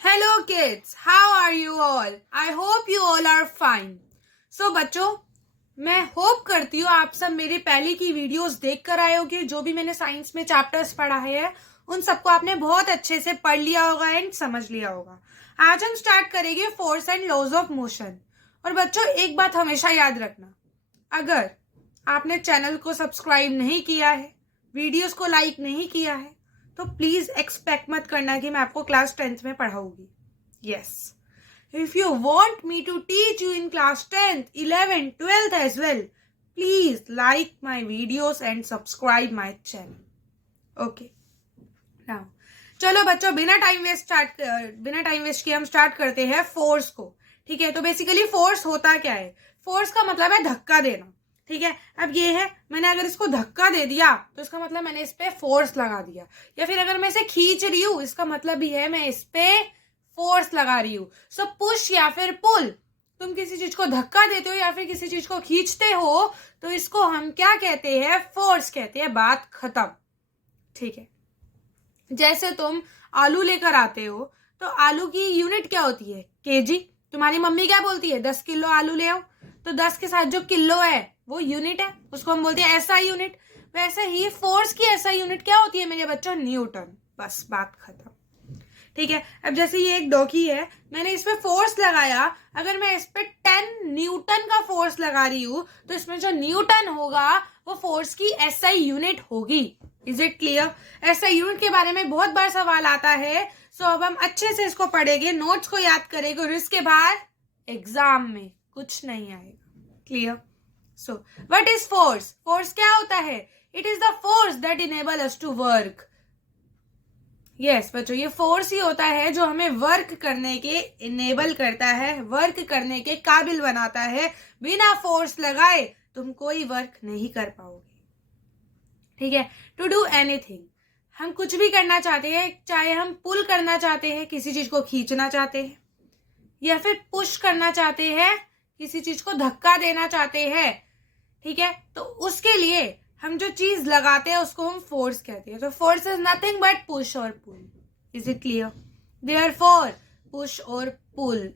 Hello kids, how are you all? I hope you all are fine. So बच्चों, मैं hope करती हूँ आप सब मेरी पहले की वीडियोस देख कर आए होगे। जो भी मैंने साइंस में चैप्टर्स पढ़ा है उन सबको आपने बहुत अच्छे से पढ़ लिया होगा एंड समझ लिया होगा। आज हम स्टार्ट करेंगे force and laws of motion. और बच्चों, एक बात हमेशा याद रखना, अगर आपने चैनल को सब्सक्राइब नहीं किया है, वीडियोस को लाइक नहीं किया है, तो प्लीज एक्सपेक्ट मत करना कि मैं आपको क्लास 10th में पढ़ाऊंगी। Yes, if you want me to teach you in class 10th, 11th, 12th as well, please like my videos and subscribe my channel. Okay, now चलो बच्चों, बिना टाइम वेस्ट किए हम स्टार्ट करते हैं फोर्स को। ठीक है, तो बेसिकली फोर्स होता क्या है? फोर्स का मतलब है धक्का देना। ठीक है, अब ये है, मैंने अगर इसको धक्का दे दिया तो इसका मतलब मैंने इस पे फोर्स लगा दिया, या फिर अगर मैं इसे खींच रही हूं इसका मतलब भी है मैं इस पे फोर्स लगा रही हूं। सो पुश या फिर पुल, तुम किसी चीज को धक्का देते हो या फिर किसी चीज को खींचते हो तो इसको हम क्या कहते हैं? फोर्स कहते हैं। बात खत्म। ठीक है, जैसे तुम आलू लेकर आते हो तो आलू की यूनिट क्या होती है? केजी। तुम्हारी मम्मी क्या बोलती है? 10 किलो आलू ले आओ, तो 10 के साथ जो किलो है वो यूनिट है, उसको हम बोलते हैं एसआई यूनिट। वैसे ही फोर्स की एसआई यूनिट क्या होती है मेरे बच्चों? न्यूटन। बस बात खत्म। ठीक है, अब जैसे ये एक डॉगी है, मैंने इस पे फोर्स लगाया, अगर मैं इस पे 10 न्यूटन का फोर्स लगा रही हूं तो इसमें जो न्यूटन होगा वो फोर्स की एसआई यूनिट होगी। Is it clear? SI unit के बारे में बहुत बार सवाल आता है। सो अब हम अच्छे से इसको पढ़ेंगे, नोट्स को याद करेंगे और इसके बाद एग्जाम में कुछ नहीं आएगा। Clear? So what is force? Force क्या होता है? It is the force that enable us to work. Yes बच्चों, ये फोर्स ही होता है जो हमें वर्क करने के इनेबल करता है, वर्क करने के काबिल बनाता है। बिना फोर्स लगाए तुम कोई वर्क नहीं कर पाओगे। ठीक है, टू डू एनीथिंग, हम कुछ भी करना चाहते हैं, चाहे हम पुल करना चाहते हैं, किसी चीज को खींचना चाहते हैं, या फिर पुश करना चाहते हैं, किसी चीज को धक्का देना चाहते हैं। ठीक है, तो उसके लिए हम जो चीज लगाते हैं उसको हम फोर्स कहते हैं। तो force is nothing but push और pull. Is it clear? Therefore push और पुल,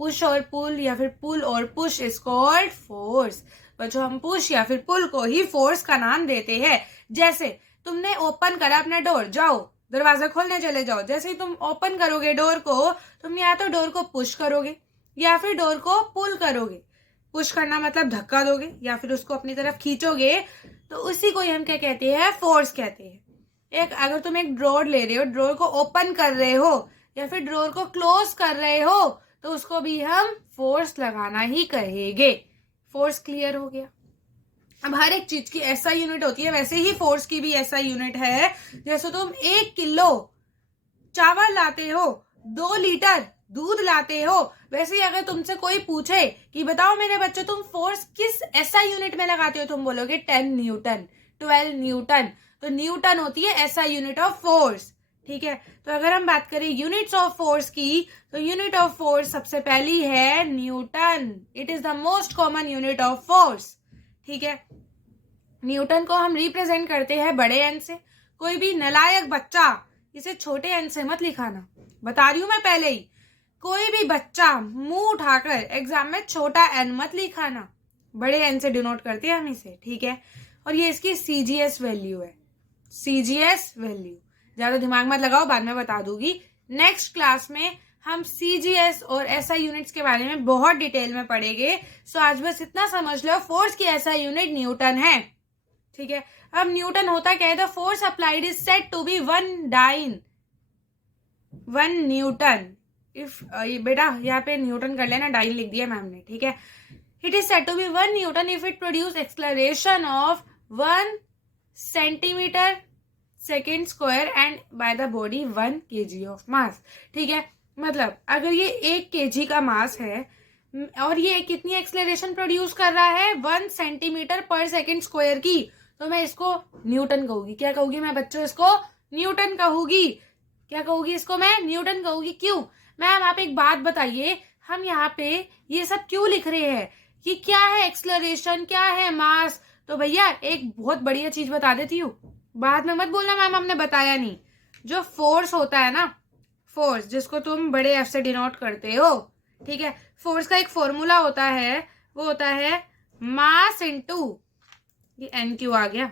पुश और पुल या फिर पुल और पुश इज कॉल्ड फोर्स। बच्चों, हम पुश या फिर पुल को ही फोर्स का नाम देते हैं। जैसे तुमने ओपन करा अपना डोर, जाओ दरवाजा खोलने चले जाओ, जैसे ही तुम ओपन करोगे डोर को, तुम या तो डोर को पुश करोगे या फिर डोर को पुल करोगे। पुश करना मतलब धक्का दोगे या फिर उसको अपनी तरफ खींचोगे, तो उसी को ही हम क्या कहते हैं? फोर्स कहते हैं। एक अगर तुम एक ड्रॉर ले रहे हो, ड्रॉर को ओपन कर रहे हो या फिर ड्रॉर को क्लोज कर रहे हो, तो उसको भी हम फोर्स लगाना ही कहेंगे। फोर्स क्लियर हो गया? अब हर एक चीज की ऐसा यूनिट होती है, वैसे ही फोर्स की भी ऐसा यूनिट है। जैसे तुम 1 किलो चावल लाते हो, 2 लीटर दूध लाते हो, वैसे ही अगर तुमसे कोई पूछे कि बताओ मेरे बच्चे तुम फोर्स किस ऐसा यूनिट में लगाते हो, तुम बोलोगे 10 न्यूटन, 12 न्यूटन। तो न्यूटन होती है ऐसा यूनिट ऑफ फोर्स। ठीक है, तो अगर हम बात करें यूनिट्स ऑफ फोर्स की, तो यूनिट ऑफ फोर्स सबसे पहली है Newton. It is the most common unit of force. ठीक है, न्यूटन को हम रिप्रेजेंट करते हैं बड़े एन से। कोई भी नलायक बच्चा इसे छोटे एन से मत लिखाना, बता रही हूं मैं पहले ही। कोई भी बच्चा मुंह उठाकर एग्जाम में छोटा एन मत लिखाना, बड़े एन से डिनोट करते हैं हम इसे। ठीक है, और ये इसकी सीजीएस वैल्यू है। सीजीएस वैल्यू ज्यादा दिमाग मत लगाओ, बाद में बता दूंगी। नेक्स्ट क्लास में हम सीजीएस और एसआई यूनिट्स के बारे में बहुत डिटेल में पढ़ेंगे। सो आज बस इतना समझ लो, फोर्स की एसआई यूनिट न्यूटन है। ठीक है, अब न्यूटन होता क्या है? The force applied is said to be 1 newton. If बेटा यहाँ पे न्यूटन कर लेना, डाइन लिख दिया मैम ने। ठीक है, it is said to be 1 newton if it produce acceleration of 1 centimetre second square and by the body 1 kg of mass. ठीक है, मतलब अगर ये 1 kg का मास है और ये कितनी एक्सलरेशन प्रोड्यूस कर रहा है? 1 सेंटीमीटर पर सेकेंड स्क्वायर की, तो मैं इसको न्यूटन कहूंगी। क्या कहूंगी मैं बच्चों? इसको न्यूटन कहूंगी। क्या कहूंगी इसको? मैं न्यूटन कहूंगी। क्यों? मैम आप एक बात बताइए, हम यहाँ पे ये सब क्यों लिख रहे हैं कि क्या है एक्सलरेशन, क्या है मास? तो भैया एक बहुत बढ़िया चीज बता देती हूँ, बाद में मत बोलना मैम हमने बताया नहीं। जो फोर्स होता है ना, फोर्स जिसको तुम बड़े एफ से डिनोट करते हो, ठीक है। फोर्स का एक फॉर्मूला होता है, वो होता है मास इंटू, ये एन क्यू आ गया,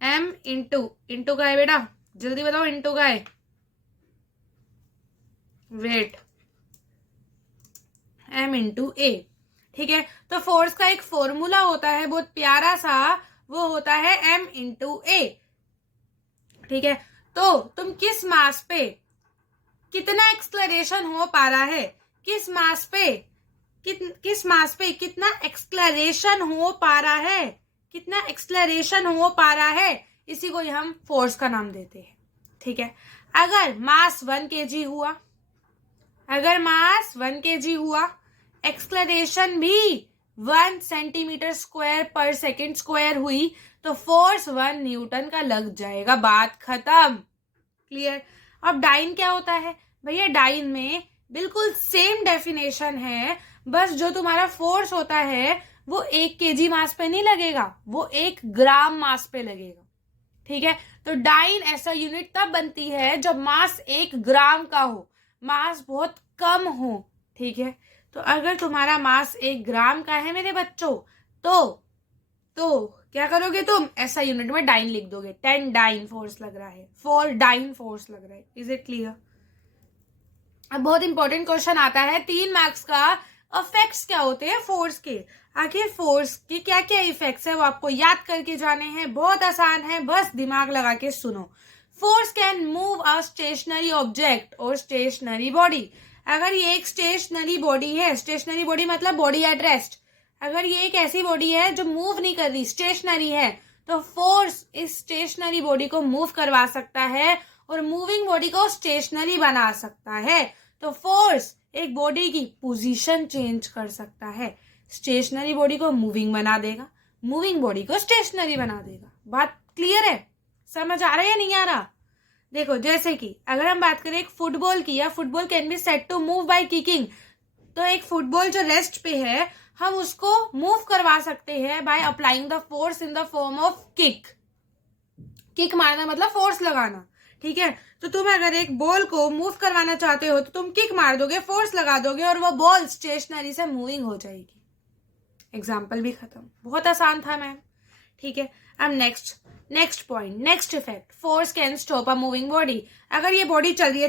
एम इंटू का है बेटा, जल्दी बताओ इंटू का है, वेट, एम इंटू ए, ठीक है। तो फोर्स का एक फॉर्मूला होता है बहुत प्यारा सा, वो होता है एम इंटू ए, ठीक है। तो तुम किस मास पे कितना एक्सलरेशन हो पा रहा है, किस मास पे कितना एक्सलरेशन हो पा रहा है, कितना एक्सलरेशन हो पा रहा है, इसी को हम फोर्स का नाम देते हैं, ठीक है। अगर मास 1 kg हुआ, अगर मास 1 kg हुआ, एक्सलरेशन भी 1 सेंटीमीटर स्क्वायर पर सेकेंड स्क्वायर हुई, तो फोर्स 1 न्यूटन का लग जाएगा, बात खत्म, क्लियर। अब डाइन क्या होता है भैया, डाइन में बिल्कुल सेम डेफिनेशन है, बस जो तुम्हारा फोर्स होता है वो 1 kg मास पे नहीं लगेगा, वो 1 ग्राम मास पे लगेगा, ठीक है। तो डाइन ऐसा यूनिट तब बनती है जब मास 1 ग्राम का हो, मास बहुत कम हो, ठीक है। तो अगर तुम्हारा मास 1 ग्राम का है मेरे बच्चों, तो क्या करोगे तुम, ऐसा यूनिट में डाइन लिख दोगे, 10 डाइन फोर्स लग रहा है, 4 डाइन फोर्स लग रहा है। Is it clear? अब बहुत इंपॉर्टेंट क्वेश्चन आता है 3 मार्क्स का, इफेक्ट्स क्या होते हैं फोर्स के, आखिर फोर्स के क्या क्या इफेक्ट्स है वो आपको याद करके जाने हैं, बहुत आसान है, बस दिमाग लगा के सुनो। Force can move a stationary object और स्टेशनरी बॉडी। अगर ये एक स्टेशनरी बॉडी है, स्टेशनरी बॉडी मतलब बॉडी एट रेस्ट, अगर ये एक ऐसी बॉडी है जो मूव नहीं कर रही, स्टेशनरी है, तो फोर्स इस स्टेशनरी बॉडी को मूव करवा सकता है और मूविंग बॉडी को स्टेशनरी बना सकता है। तो फोर्स एक बॉडी की पोजीशन चेंज कर सकता है, स्टेशनरी बॉडी को मूविंग बना देगा, मूविंग बॉडी को स्टेशनरी बना देगा। बात क्लियर है? समझ आ रहा है या नहीं आ रहा? देखो जैसे कि अगर हम बात करें एक फुटबॉल की, या football can be set to move by kicking, तो एक फुटबॉल जो रेस्ट पे है हम उसको मूव करवा सकते हैं bye applying the force in the form of kick. Kick मारना मतलब फोर्स लगाना, ठीक है। तो तुम अगर एक बॉल को मूव करवाना चाहते हो तो तुम किक मार दोगे, फोर्स लगा दोगे और वो बॉल स्टेशनरी से मूविंग हो जाएगी। एग्जाम्पल भी खत्म, बहुत आसान था मैम, ठीक है। अब next point, next effect, force can stop a moving body. अगर ये बॉडी चल रही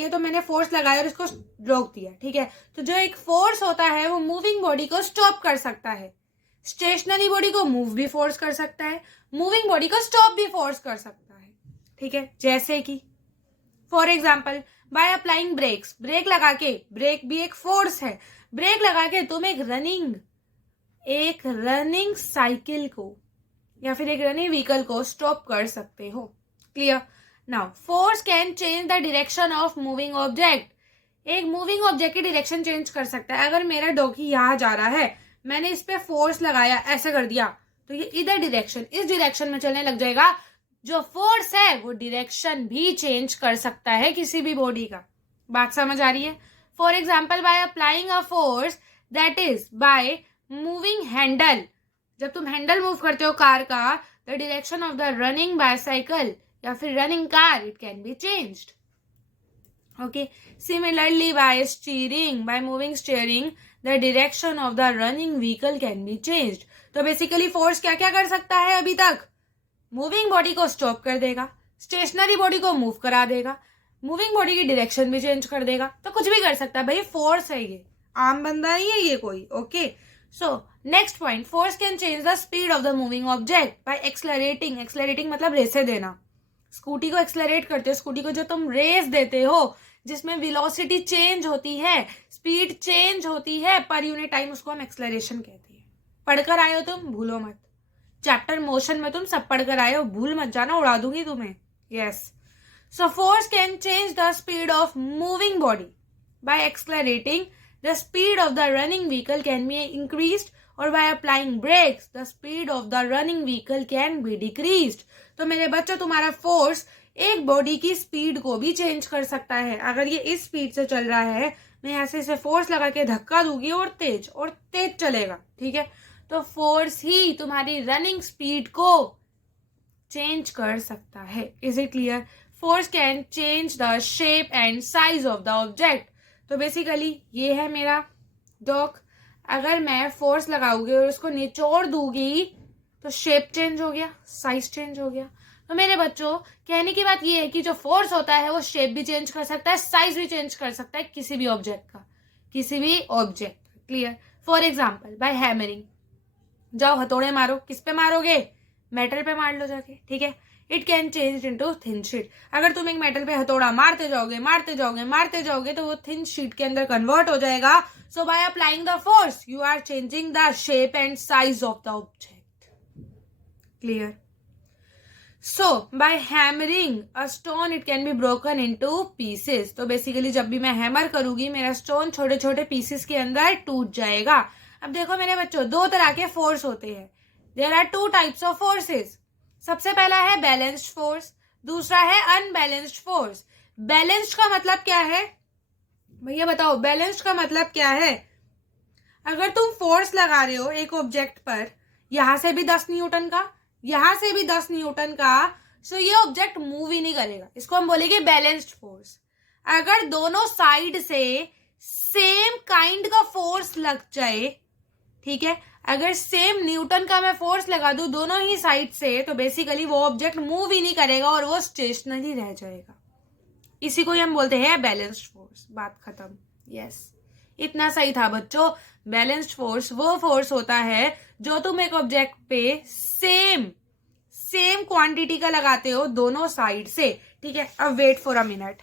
है तो मैंने फोर्स लगाया और इसको रोक दिया, ठीक है। तो जो एक फोर्स होता है वो मूविंग बॉडी को स्टॉप कर सकता है, स्टेशनरी बॉडी को मूव भी फोर्स कर सकता है, मूविंग बॉडी को स्टॉप भी फोर्स कर सकता है, ठीक है। जैसे कि for example by applying brakes, brake लगा के, ब्रेक भी एक फोर्स है, ब्रेक लगा के तुम एक रनिंग साइकिल को या फिर एक रनिंग व्हीकल को स्टॉप कर सकते हो, clear. Now force can change the direction of moving object. एक मूविंग ऑब्जेक्ट की डायरेक्शन चेंज कर सकता है। अगर मेरा डॉगी यहाँ जा रहा है, मैंने इस पे फोर्स लगाया, ऐसे कर दिया, तो ये इधर डायरेक्शन, इस डायरेक्शन में चलने लग जाएगा। जो फोर्स है वो डायरेक्शन भी चेंज कर सकता है किसी भी बॉडी का। बात समझ आ रही है? For example by applying a force that is by moving handle, जब तुम हैंडल मूव करते हो कार का, the direction of the running bicycle या फिर running car, it can be changed, okay. Similarly by steering, by moving steering, the direction of the running vehicle can be changed. तो basically force क्या क्या कर सकता है अभी तक? मूविंग बॉडी को स्टॉप कर देगा, स्टेशनरी बॉडी को मूव करा देगा, मूविंग बॉडी की डायरेक्शन भी चेंज कर देगा, तो कुछ भी कर सकता है भाई, फोर्स है ये, आम बंदा नहीं है ये कोई, okay. So next point, force can change the speed of the moving object by accelerating. Accelerating मतलब रेसे देना, स्कूटी को एक्सलरेट करते हो, स्कूटी को जो तुम रेस देते हो जिसमें वेलोसिटी चेंज होती है, स्पीड चेंज होती है पर यूनिट टाइम, उसको हम एक्सलरेशन कहते हैं। पढ़कर आए हो तुम, भूलो मत, चैप्टर मोशन में तुम सब पढ़कर आए हो, भूल मत जाना, उड़ा दूंगी तुम्हें, yes. So force can change the speed of moving body by accelerating, the speed of the running vehicle can be increased, or by applying brakes the speed of the running vehicle can be decreased। तो मेरे बच्चों तुम्हारा force एक body की speed को भी change कर सकता है। अगर ये इस स्पीड से चल रहा है, मैं ऐसे इसे फोर्स लगा के धक्का दूंगी और तेज चलेगा, ठीक है। तो फोर्स ही तुम्हारी रनिंग स्पीड को चेंज कर सकता है। Is it clear? Force can change the shape and size of the object. तो बेसिकली ये है मेरा डॉग। अगर मैं फोर्स लगाऊंगी और उसको निचोड़ दूंगी तो शेप चेंज हो गया, साइज चेंज हो गया। तो मेरे बच्चों, कहने की बात ये है कि जो फोर्स होता है वो शेप भी चेंज कर सकता है, साइज भी चेंज कर सकता है किसी भी ऑब्जेक्ट का, किसी भी object. Clear? For example bye hammering, जाओ हथौड़े मारो, किस पे मारोगे? मेटल पे मार लो जाके, ठीक है। It can change into thin sheet. अगर तुम एक मेटल पे हथौड़ा मारते जाओगे मारते जाओगे मारते जाओगे तो वो थिन शीट के अंदर कन्वर्ट हो जाएगा। So by applying the force you are changing the shape and size of the object. Clear? So by hammering a stone it can be broken into pieces. तो बेसिकली जब भी मैं hammer करूंगी मेरा स्टोन छोटे छोटे पीसेस के अंदर टूट जाएगा। अब देखो मेरे बच्चों, दो तरह के फोर्स होते हैं। There are two types of forces. सबसे पहला है बैलेंस्ड फोर्स, दूसरा है अनबैलेंस्ड फोर्स। बैलेंस्ड का मतलब क्या है भैया बताओ? बैलेंस्ड का मतलब क्या है? अगर तुम फोर्स लगा रहे हो एक ऑब्जेक्ट पर, यहां से भी 10 न्यूटन का, यहां से भी 10 न्यूटन का, सो ये ऑब्जेक्ट मूव ही नहीं करेगा। इसको हम बोलेंगे बैलेंस्ड फोर्स। अगर दोनों साइड से सेम काइंड का फोर्स लग जाए, ठीक है, अगर सेम न्यूटन का मैं फोर्स लगा दूं दोनों ही साइड से, तो बेसिकली वो ऑब्जेक्ट मूव ही नहीं करेगा और वो स्टेशनरी रह जाएगा। इसी को ही हम बोलते हैं बैलेंस्ड फोर्स। बात खत्म। यस, इतना सही था बच्चों। बैलेंस्ड फोर्स वो फोर्स होता है जो तुम एक ऑब्जेक्ट पे सेम क्वांटिटी का लगाते हो दोनों साइड से, ठीक है। अब वेट फॉर अ मिनट।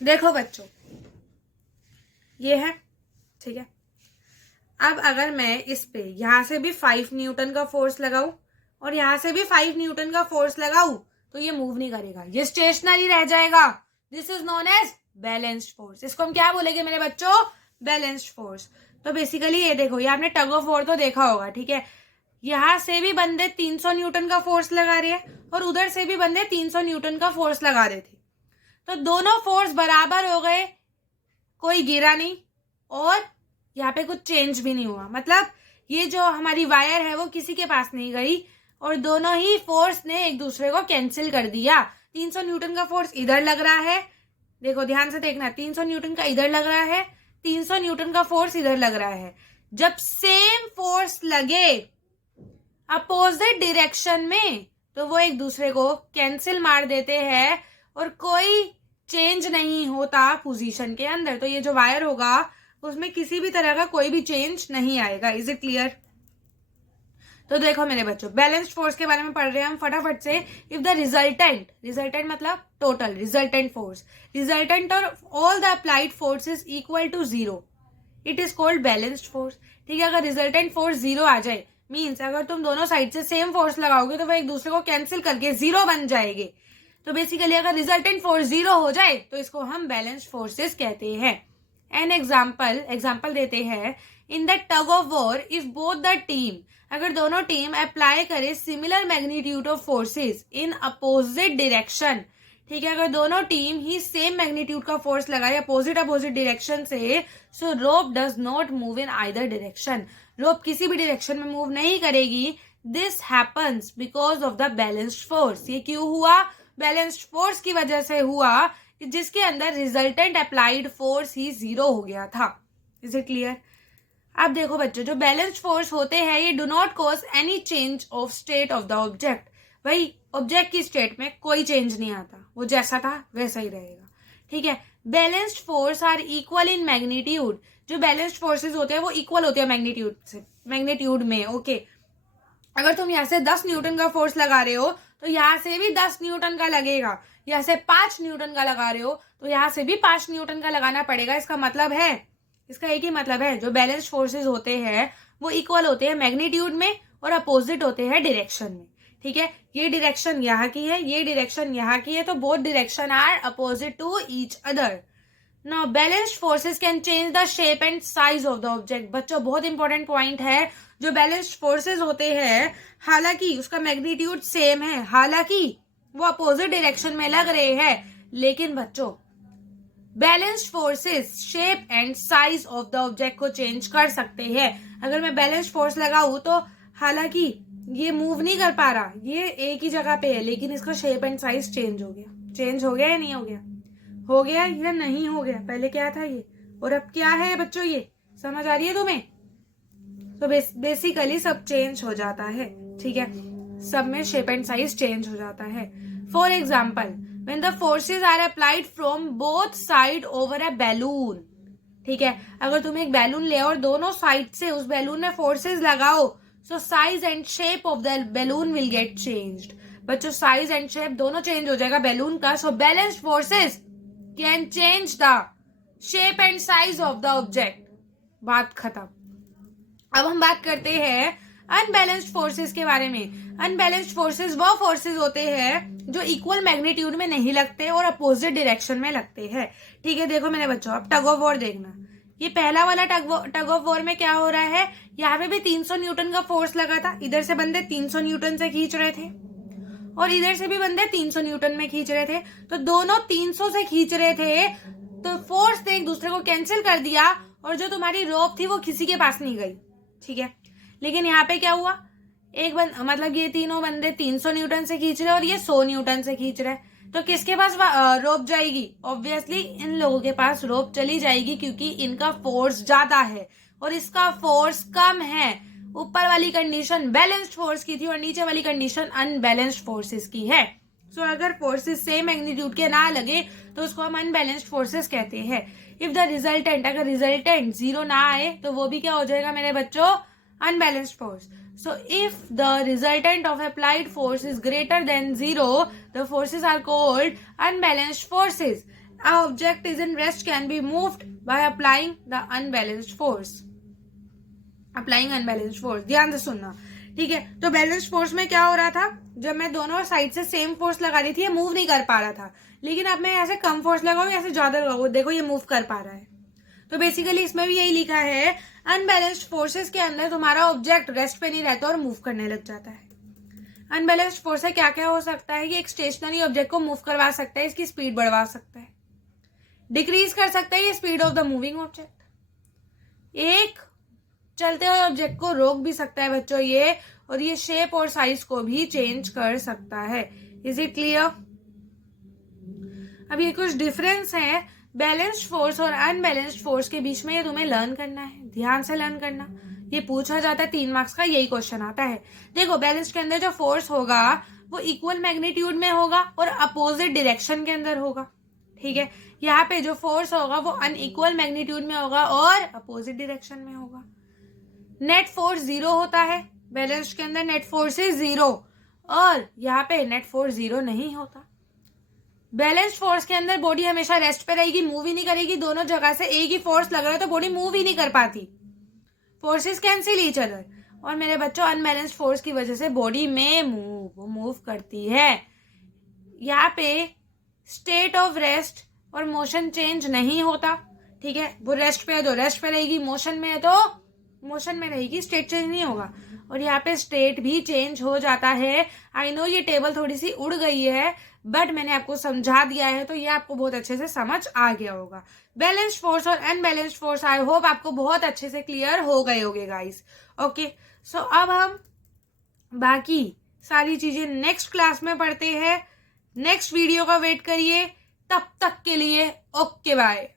देखो बच्चों, ये है, ठीक है। अब अगर मैं इस पे यहां से भी 5 न्यूटन का फोर्स लगाऊं और यहां से भी 5 न्यूटन का फोर्स लगाऊं तो ये मूव नहीं करेगा, ये स्टेशनरी रह जाएगा। This is known as balanced force. इसको हम क्या बोलेंगे मेरे बच्चों? Balanced force. तो बेसिकली ये देखो, ये आपने टग ऑफ वॉर तो देखा होगा, ठीक है। यहां से भी बंदे 300 न्यूटन का फोर्स लगा रहे हैं और उधर से भी बंदे 300 न्यूटन का फोर्स लगा रहे थे। तो दोनों फोर्स बराबर हो गए, कोई गिरा नहीं और यहाँ पे कुछ चेंज भी नहीं हुआ। मतलब ये जो हमारी वायर है वो किसी के पास नहीं गई और दोनों ही फोर्स ने एक दूसरे को कैंसिल कर दिया। 300 न्यूटन का फोर्स इधर लग रहा है, देखो ध्यान से देखना, 300 न्यूटन का इधर लग रहा है, 300 न्यूटन का फोर्स इधर लग रहा है। जब सेम फोर्स लगे अपोजिट डायरेक्शन में तो वो एक दूसरे को कैंसिल मार देते हैं और कोई चेंज नहीं होता पोजीशन के अंदर। तो ये जो वायर होगा उसमें किसी भी तरह का कोई भी चेंज नहीं आएगा। Is it clear? तो देखो मेरे बच्चों, बैलेंस्ड फोर्स के बारे में पढ़ रहे हैं हम फटाफट से। इफ द रिजल्टेंट मतलब total resultant force, resultant of all the applied force is equal to 0, it is called balanced force. ठीक है, अगर रिजल्टेंट फोर्स 0 आ जाए, मीन्स अगर तुम दोनों साइड से सेम फोर्स लगाओगे तो वो एक दूसरे को कैंसिल करके 0 बन जाएंगे। तो बेसिकली अगर रिजल्टेंट फोर्स 0 हो जाए तो इसको हम बैलेंस्ड फोर्सेस कहते हैं। एन एग्जाम्पल देते हैं। In the tug of war if both the team, अगर दोनों टीम अप्लाई करे similar magnitude of forces in opposite direction, ठीक है, अगर दोनों टीम ही सेम मैग्नीट्यूड का फोर्स लगाए अपोजिट डायरेक्शन से, so rope does not move in either direction, rope किसी भी डायरेक्शन में मूव नहीं करेगी। This happens because of the balanced force. ये क्यों हुआ? बैलेंस्ड फोर्स की वजह से हुआ, जिसके अंदर रिजल्टेंट अप्लाइड फोर्स ही 0 हो गया था। Is it clear? अब देखो बच्चों, जो बैलेंस्ड फोर्स होते हैं ये do not cause any change of state of the object. भाई ऑब्जेक्ट की स्टेट में कोई चेंज नहीं आता, वो जैसा था वैसा ही रहेगा। ठीक है, balanced force are equal in magnitude. जो बैलेंस्ड फोर्सेस होते हैं वो इक्वल होते हैं मैग्नीट्यूड में। ओके, अगर तुम यहाँ से 10 न्यूटन का फोर्स लगा रहे हो तो यहाँ से भी 10 न्यूटन का लगेगा। यहाँ से 5 न्यूटन का लगा रहे हो तो यहाँ से भी 5 न्यूटन का लगाना पड़ेगा। इसका एक ही मतलब है, जो बैलेंस्ड फोर्सेस होते हैं वो इक्वल होते हैं मैग्नीट्यूड में और अपोजिट होते हैं डायरेक्शन में। ठीक है, ये डायरेक्शन यहाँ की है, ये डायरेक्शन यहाँ की है, तो both direction are opposite to each other. Now balanced forces can change the shape and size of the object. बच्चों बहुत इंपॉर्टेंट पॉइंट है, जो बैलेंस्ड फोर्सेस होते हैं हालांकि उसका मैग्नीट्यूड सेम है, हालांकि वो अपोजिट डायरेक्शन में लग रहे हैं, लेकिन बच्चों balanced forces shape and size of the object को चेंज कर सकते हैं। अगर मैं बैलेंस्ड फोर्स लगाऊं तो हालांकि ये मूव नहीं कर पा रहा, ये एक ही जगह पे है, लेकिन इसका शेप एंड साइज चेंज हो गया। चेंज हो गया या नहीं हो गया? हो गया या नहीं हो गया? पहले क्या था ये और अब क्या है बच्चों, ये समझ आ रही है तुम्हें? तो बेसिकली सब चेंज हो जाता है, ठीक है, सब में शेप एंड साइज चेंज हो जाता है। For example, when the forces are applied from both side over a balloon, ठीक है, अगर तुम एक बैलून ले और दोनों साइड से उस बैलून में फोर्सेज लगाओ, so size and shape of the balloon will get changed. बच्चों साइज एंड शेप दोनों चेंज हो जाएगा बैलून का। So balanced forces can change the shape and size of the object. बात खत्म। अब हम बात करते हैं अनबैलेंस्ड फोर्सेस के बारे में। अनबैलेंस्ड फोर्सेस वो फोर्सेस होते हैं जो इक्वल मैग्नीट्यूड में नहीं लगते और अपोजिट डायरेक्शन में लगते हैं, ठीक है। देखो मेरे बच्चों, अब टग ऑफ वॉर देखना। ये पहला वाला टग ऑफ वॉर में क्या हो रहा है, यहाँ पे भी 300 न्यूटन का फोर्स लगा था। इधर से बंदे 300 न्यूटन से खींच रहे थे और इधर से भी बंदे 300 न्यूटन में खींच रहे थे। तो दोनों 300 से खींच रहे थे, तो फोर्स ने एक दूसरे को कैंसिल कर दिया और जो तुम्हारी रोप थी वो किसी के पास नहीं गई, ठीक है। लेकिन यहाँ पे क्या हुआ, मतलब ये तीनों बंदे 300 न्यूटन से खींच रहे और ये 100 न्यूटन से खींच रहे, तो किसके पास रोप जाएगी? ऑब्वियसली इन लोगों के पास रोप चली जाएगी, क्योंकि इनका फोर्स ज्यादा है और इसका फोर्स कम है। ऊपर वाली कंडीशन बैलेंस्ड फोर्स की थी और नीचे वाली कंडीशन अनबैलेंस्ड फोर्सेस की है। सो अगर फोर्सेस सेम मैग्नीट्यूड के ना लगे तो उसको हम अनबैलेंस्ड फोर्सेस कहते हैं। इफ द रिजल्टेंट, अगर रिजल्टेंट 0 ना आए तो वो भी क्या हो जाएगा मेरे बच्चों? Unbalanced force. So if the resultant of applied force is greater than 0, the forces are called unbalanced forces. A object is in rest can be moved by applying the unbalanced force. Applying unbalanced force. ध्यान से सुनना, ठीक है। तो balanced force में क्या हो रहा था, जब मैं दोनों साइड से सेम फोर्स लगा रही थी, ये मूव नहीं कर पा रहा था। लेकिन अब मैं ऐसे कम फोर्स लगाऊं, ऐसे ज्यादा लगाऊं, देखो ये मूव कर पा रहा है। तो बेसिकली इसमें भी यही लिखा है, अनबैलेंस्ड फोर्सेस के अंदर तुम्हारा ऑब्जेक्ट रेस्ट पे नहीं रहता और मूव करने लग जाता है। अनबैलेंस्ड फोर्स से क्या क्या हो सकता है कि एक स्टेशनरी ऑब्जेक्ट को मूव करवा सकता है, इसकी स्पीड बढ़वा सकता है, डिक्रीज कर सकता है ये speed of the moving object, एक चलते हुए ऑब्जेक्ट को रोक भी सकता है बच्चों ये, और ये शेप और साइज को भी चेंज कर सकता है। Is it clear? अब ये कुछ डिफरेंस है बैलेंस्ड फोर्स और अनबैलेंस्ड फोर्स के बीच में, ये तुम्हें लर्न करना है, ध्यान से लर्न करना। ये पूछा जाता है 3 मार्क्स का, यही क्वेश्चन आता है। देखो बैलेंस्ड के अंदर जो फोर्स होगा वो इक्वल मैग्नीट्यूड में होगा और अपोजिट डायरेक्शन के अंदर होगा, ठीक है। यहाँ पे जो फोर्स होगा वो अनइक्वल मैग्नीट्यूड में होगा और अपोजिट डायरेक्शन में होगा। नेट फोर्स 0 होता है बैलेंस्ड के अंदर, नेट फोर्स इज 0, और यहाँ पे नेट फोर्स 0 नहीं होता। बैलेंस्ड फोर्स के अंदर बॉडी हमेशा रेस्ट पे रहेगी, मूव ही नहीं करेगी। दोनों जगह से एक ही फोर्स लग रहा है तो बॉडी मूव ही नहीं कर पाती, फोर्सेस कैंसिल ईच अदर। और मेरे बच्चों अनबैलेंस्ड फोर्स की वजह से बॉडी में मूव करती है। यहाँ पे स्टेट ऑफ रेस्ट और मोशन चेंज नहीं होता, ठीक है। वो रेस्ट पे है तो रेस्ट पे रहेगी, मोशन में है तो मोशन में रहेगी, स्टेट चेंज नहीं होगा। और यहाँ पे स्टेट भी चेंज हो जाता है। आई नो ये टेबल थोड़ी सी उड़ गई है, बट मैंने आपको समझा दिया है तो ये आपको बहुत अच्छे से समझ आ गया होगा। बैलेंस्ड फोर्स और अनबैलेंस्ड फोर्स आई होप आपको बहुत अच्छे से क्लियर हो गए होंगे गाइस। ओके, सो अब हम बाकी सारी चीजें नेक्स्ट क्लास में पढ़ते हैं। नेक्स्ट वीडियो का वेट करिए, तब तक के लिए ओके बाय।